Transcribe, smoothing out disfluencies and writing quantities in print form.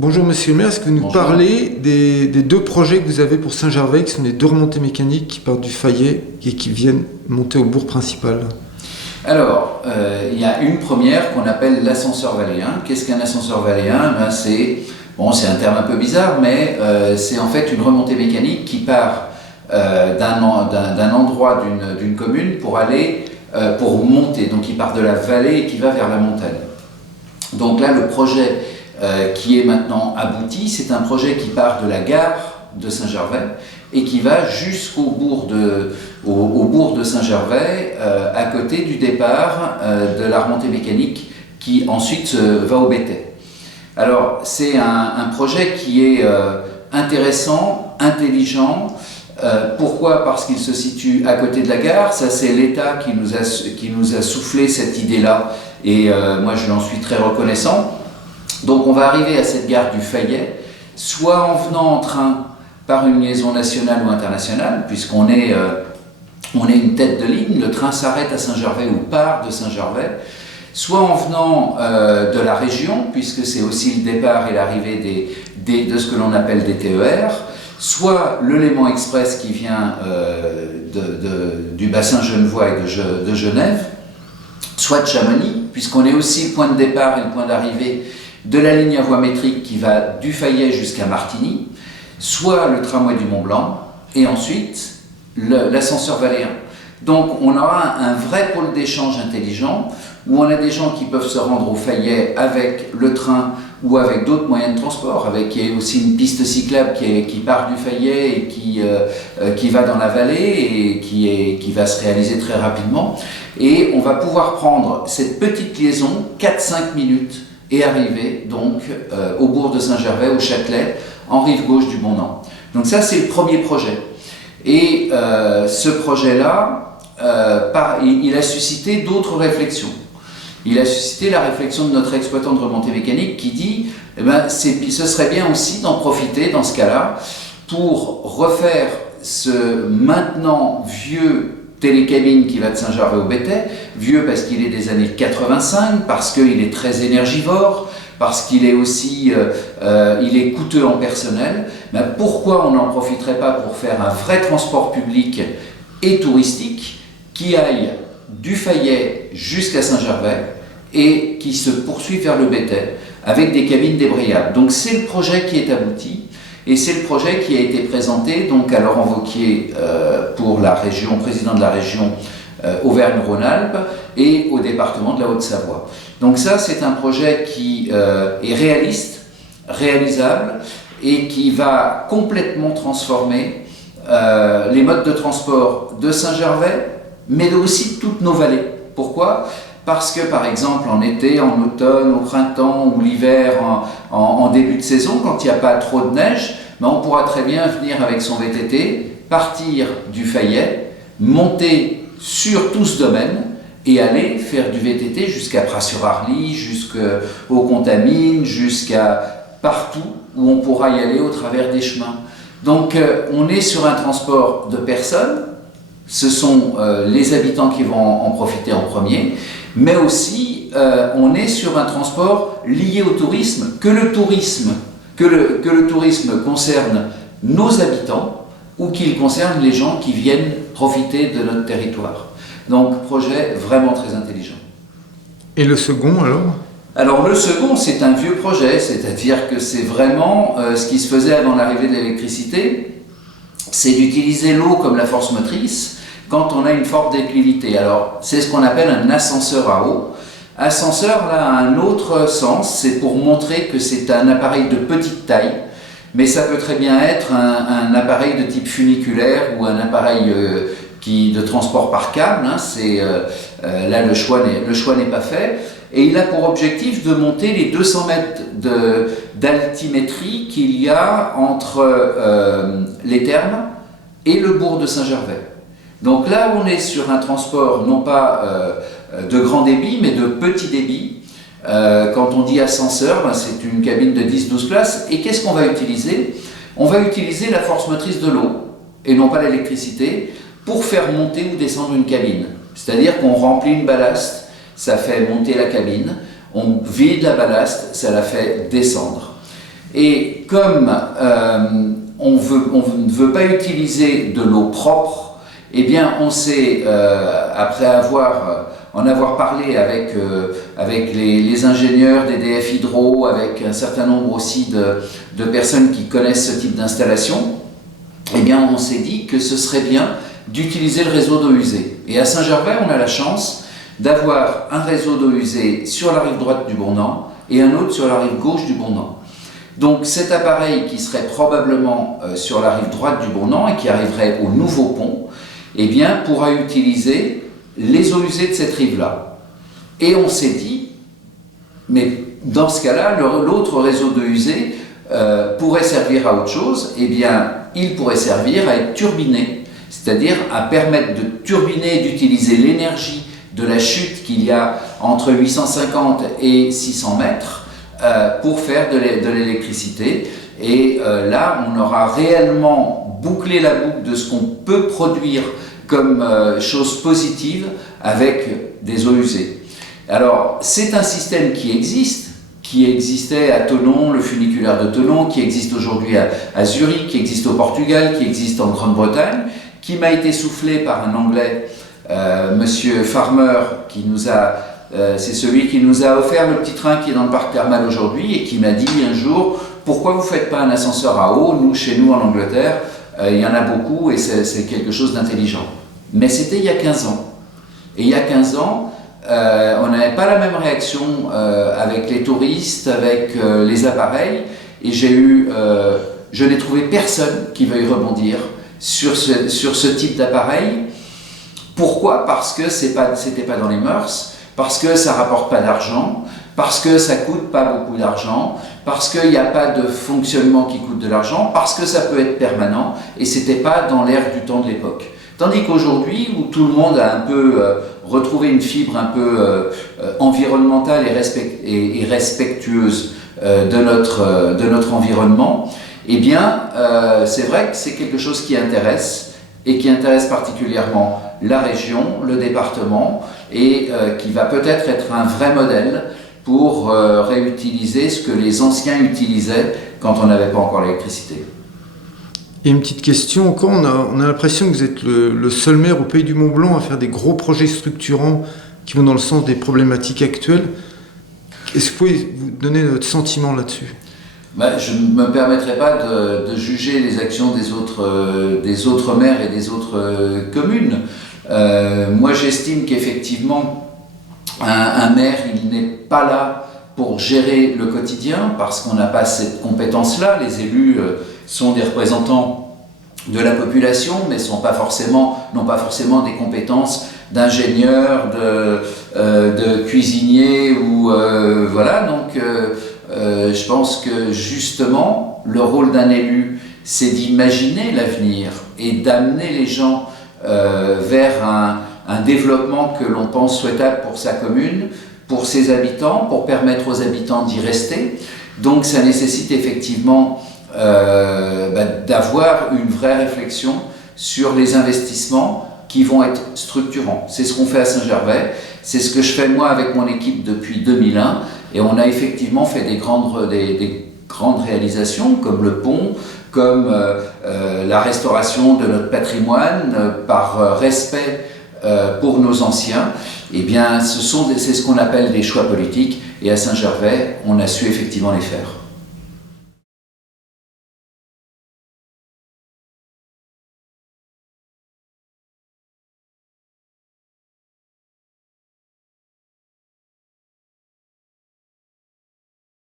Bonjour Monsieur le maire, est-ce que vous nous Bonjour. parlez des deux projets que vous avez pour Saint-Gervais, qui sont les deux remontées mécaniques qui partent du Fayet et qui viennent monter au bourg principal? Alors, il y a une première qu'on appelle l'ascenseur valéen. Qu'est-ce qu'un ascenseur valéen? C'est un terme un peu bizarre, mais c'est en fait une remontée mécanique qui part d'un endroit d'une commune pour monter. Donc il part de la vallée et qui va vers la montagne. Donc là, le projet qui est maintenant abouti, c'est un projet qui part de la gare de Saint-Gervais et qui va jusqu'au bourg au bourg de Saint-Gervais, à côté du départ de la remontée mécanique qui ensuite va au Bétais. Alors c'est un projet qui est intéressant, intelligent. Pourquoi? Parce qu'il se situe à côté de la gare. Ça, c'est l'État qui nous a soufflé cette idée-là, et moi je l'en suis très reconnaissant. Donc on va arriver à cette gare du Fayet, soit en venant en train par une liaison nationale ou internationale, puisqu'on est une tête de ligne, le train s'arrête à Saint-Gervais ou part de Saint-Gervais, soit en venant de la région, puisque c'est aussi le départ et l'arrivée de ce que l'on appelle des TER, soit le Léman Express qui vient du bassin genevois et de Genève, soit de Chamonix, puisqu'on est aussi le point de départ et le point d'arrivée de la ligne à voie métrique qui va du Fayet jusqu'à Martigny, soit le tramway du Mont-Blanc, et ensuite l'ascenseur valéen. Donc on aura un vrai pôle d'échange intelligent, où on a des gens qui peuvent se rendre au Fayet avec le train ou avec d'autres moyens de transport, avec aussi une piste cyclable qui part du Fayet et qui va dans la vallée et qui va se réaliser très rapidement. Et on va pouvoir prendre cette petite liaison, 4-5 minutes, et arriver donc au bourg de Saint-Gervais, au Châtelet, en rive gauche du Mont-Blanc. Donc ça, c'est le premier projet. Et ce projet-là, il a suscité d'autres réflexions. Il a suscité la réflexion de notre exploitant de remontée mécanique qui dit ce serait bien aussi d'en profiter dans ce cas-là pour refaire ce maintenant vieux télécabine qui va de Saint-Gervais au Bétais, vieux parce qu'il est des années 85, parce qu'il est très énergivore, parce qu'il est aussi il est coûteux en personnel. Pourquoi on n'en profiterait pas pour faire un vrai transport public et touristique qui aille du Fayet jusqu'à Saint-Gervais et qui se poursuit vers le Bétais avec des cabines débrayables. Donc c'est le projet qui est abouti et c'est le projet qui a été présenté donc à Laurent Wauquiez pour la région, président de la région Auvergne-Rhône-Alpes et au département de la Haute-Savoie. Donc ça, c'est un projet qui est réaliste, réalisable et qui va complètement transformer les modes de transport de Saint-Gervais, mais aussi de toutes nos vallées. Pourquoi? Parce que par exemple en été, en automne, au printemps ou l'hiver, en début de saison, quand il n'y a pas trop de neige, on pourra très bien venir avec son VTT, partir du Fayet, monter sur tout ce domaine et aller faire du VTT jusqu'à Pras-sur-Arly, jusqu'au Contamine, jusqu'à partout où on pourra y aller au travers des chemins. Donc on est sur un transport de personnes, ce sont les habitants qui vont en profiter en premier, mais aussi on est sur un transport lié au tourisme, que le tourisme concerne nos habitants ou qu'il concerne les gens qui viennent profiter de notre territoire. Donc projet vraiment très intelligent. Et le second alors? Alors le second, c'est un vieux projet, c'est-à-dire que c'est vraiment ce qui se faisait avant l'arrivée de l'électricité, c'est d'utiliser l'eau comme la force motrice quand on a une forte déclivité. Alors c'est ce qu'on appelle un ascenseur à eau. Ascenseur là a un autre sens, c'est pour montrer que c'est un appareil de petite taille, mais ça peut très bien être un appareil de type funiculaire ou un appareil de transport par câble. Là le choix n'est pas fait. Et il a pour objectif de monter les 200 mètres d'altimétrie qu'il y a entre les thermes et le bourg de Saint-Gervais. Donc là, on est sur un transport non pas de grand débit, mais de petit débit. Quand on dit ascenseur, c'est une cabine de 10-12 places. Et qu'est-ce qu'on va utiliser? On va utiliser la force motrice de l'eau, et non pas l'électricité, pour faire monter ou descendre une cabine. C'est-à-dire qu'on remplit une ballast, ça fait monter la cabine, on vide la ballast, ça la fait descendre. Et comme on ne veut pas utiliser de l'eau propre, eh bien on s'est, après en avoir parlé avec les ingénieurs d'EDF Hydro, avec un certain nombre aussi de personnes qui connaissent ce type d'installation, eh bien on s'est dit que ce serait bien d'utiliser le réseau d'eau usée. Et à Saint-Gervais, on a la chance d'avoir un réseau d'eau usée sur la rive droite du Bournan et un autre sur la rive gauche du Bournan. Donc cet appareil qui serait probablement sur la rive droite du Bournan et qui arriverait au nouveau pont, eh bien pourra utiliser les eaux usées de cette rive-là. Et on s'est dit, mais dans ce cas-là, l'autre réseau d'eau usée pourrait servir à autre chose. Eh bien, il pourrait servir à être turbiné, c'est-à-dire à permettre de turbiner et d'utiliser l'énergie de la chute qu'il y a entre 850 et 600 mètres pour faire de l'électricité. Et là, on aura réellement bouclé la boucle de ce qu'on peut produire comme chose positive avec des eaux usées. Alors, c'est un système qui existait à Thonon, le funiculaire de Thonon, qui existe aujourd'hui à Zurich, qui existe au Portugal, qui existe en Grande-Bretagne, qui m'a été soufflé par un Anglais, Monsieur Farmer, c'est celui qui nous a offert le petit train qui est dans le parc thermal aujourd'hui et qui m'a dit un jour, pourquoi vous ne faites pas un ascenseur à eau? Chez nous en Angleterre, il y en a beaucoup et c'est quelque chose d'intelligent. Mais c'était il y a 15 ans. Et il y a 15 ans, on n'avait pas la même réaction avec les touristes, avec les appareils, et je n'ai trouvé personne qui veuille rebondir sur ce type d'appareil. Pourquoi? Parce que c'était pas dans les mœurs, parce que ça rapporte pas d'argent, parce que ça coûte pas beaucoup d'argent, parce qu'il n'y a pas de fonctionnement qui coûte de l'argent, parce que ça peut être permanent, et c'était pas dans l'air du temps de l'époque. Tandis qu'aujourd'hui, où tout le monde a un peu retrouvé une fibre un peu environnementale et respectueuse de notre environnement, eh bien, c'est vrai que c'est quelque chose qui intéresse, et qui intéresse particulièrement la région, le département, et qui va peut-être être un vrai modèle pour réutiliser ce que les anciens utilisaient quand on n'avait pas encore l'électricité. Et une petite question encore, on a l'impression que vous êtes le seul maire au Pays du Mont-Blanc à faire des gros projets structurants qui vont dans le sens des problématiques actuelles. Est-ce que vous pouvez vous donner votre sentiment là-dessus? Je ne me permettrai pas de juger les actions des autres maires et des autres communes. Moi, j'estime qu'effectivement, un maire, il n'est pas là pour gérer le quotidien parce qu'on n'a pas cette compétence-là. Les élus sont des représentants de la population, mais n'ont pas forcément des compétences d'ingénieur, de cuisinier ou voilà. Donc, je pense que justement, le rôle d'un élu, c'est d'imaginer l'avenir et d'amener les gens vers un développement que l'on pense souhaitable pour sa commune, pour ses habitants, pour permettre aux habitants d'y rester. Donc ça nécessite effectivement d'avoir une vraie réflexion sur les investissements qui vont être structurants. C'est ce qu'on fait à Saint-Gervais, c'est ce que je fais moi avec mon équipe depuis 2001, et on a effectivement fait des grandes réalisations comme le pont, comme la restauration de notre patrimoine par respect pour nos anciens. Eh bien, c'est ce qu'on appelle des choix politiques, et à Saint-Gervais, on a su effectivement les faire.